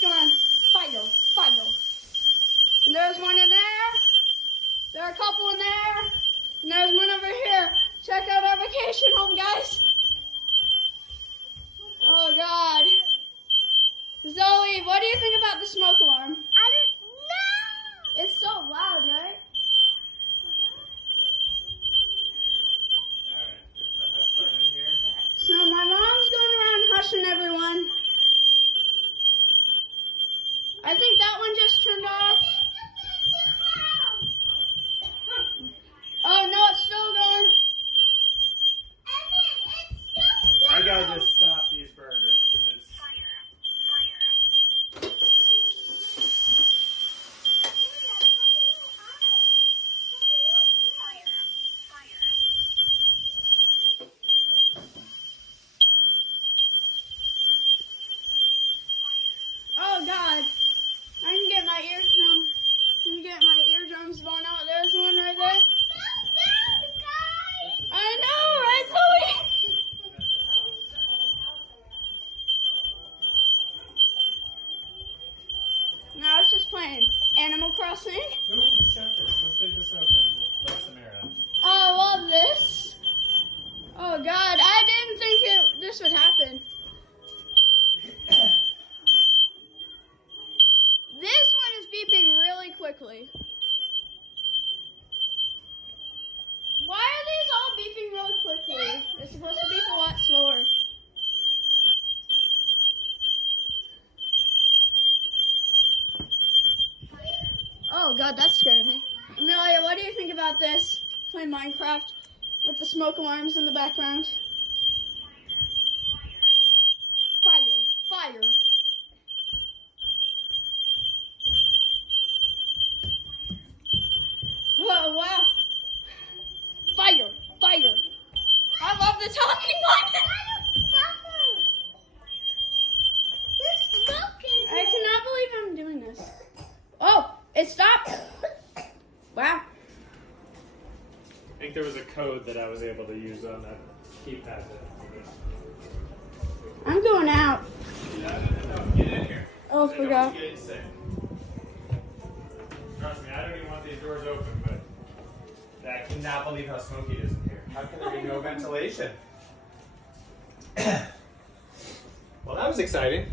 it's going fire, fire. And there's one in there. There are a couple in there. And there's one over here. Check out our vacation home, guys. Oh, God. Zoe, what do you think about the smoke alarm? I don't know. It's so loud, right? Alright, there's a hush button in here. So my mom's going around hushing everyone. I think that one just turned off. Oh, no, it's still going. I gotta just stop these burgers because it's. Oh, God. I can get my eardrum. Can you get my eardrums blown out? There's one right there. I know, right, Chloe? No, I was just playing Animal Crossing. Ooh, shut this. Let's leave this open. Let some air out. I love this. Oh, God. I didn't think this would happen. This one is beeping really quickly. Why are these all beeping really quickly? It's supposed to beep a lot slower. Oh, God, that scared me. Amelia, what do you think about this? Playing Minecraft with the smoke alarms in the background. Fire, fire. Whoa, wow. Fire, fire. I love the talking one. I cannot believe I'm doing this. Oh, it stopped. Wow. I think there was a code that I was able to use on that keypad. I'm going out. No, get in here. Oh, I forgot. don't get insane. Trust me, I don't even want these doors open, but I cannot believe how smoky it is in here. How can there be no ventilation? Well, that was exciting.